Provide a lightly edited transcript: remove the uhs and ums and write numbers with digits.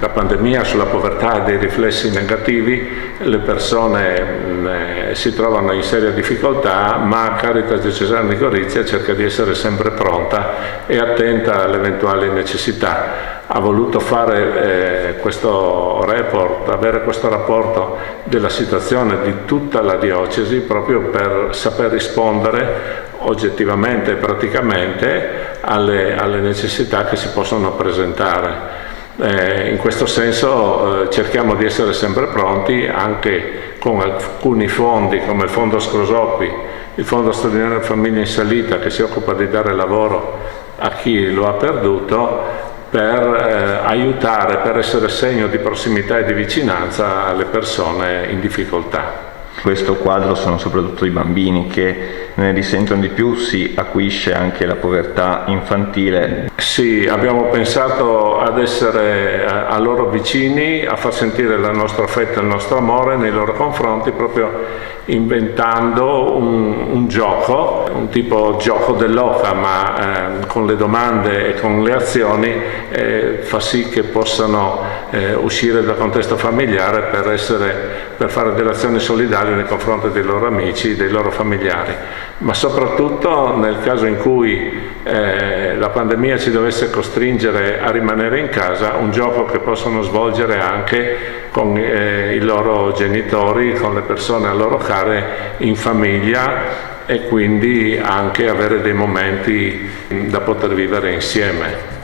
La pandemia sulla povertà ha dei riflessi negativi, le persone si trovano in seria difficoltà, ma Caritas Diocesana di Gorizia cerca di essere sempre pronta e attenta alle eventuali necessità. Ha voluto fare questo report, avere questo rapporto della situazione di tutta la diocesi proprio per saper rispondere oggettivamente e praticamente alle necessità che si possono presentare. In questo senso cerchiamo di essere sempre pronti anche con alcuni fondi come il Fondo Scrosoppi, il Fondo Straordinario Famiglia in Salita che si occupa di dare lavoro a chi lo ha perduto, per aiutare, per essere segno di prossimità e di vicinanza alle persone in difficoltà. In questo quadro sono soprattutto i bambini che ne risentono di più, si acuisce anche la povertà infantile. Sì, abbiamo pensato ad essere a loro vicini, a far sentire il nostro affetto e il nostro amore nei loro confronti, proprio inventando un gioco, un tipo gioco dell'oca, ma con le domande e con le azioni fa sì che possano uscire dal contesto familiare per fare delle azioni solidali nei confronti dei loro amici, dei loro familiari. Ma soprattutto nel caso in cui la pandemia ci dovesse costringere a rimanere in casa, un gioco che possono svolgere anche con i loro genitori, con le persone a loro care in famiglia, e quindi anche avere dei momenti da poter vivere insieme.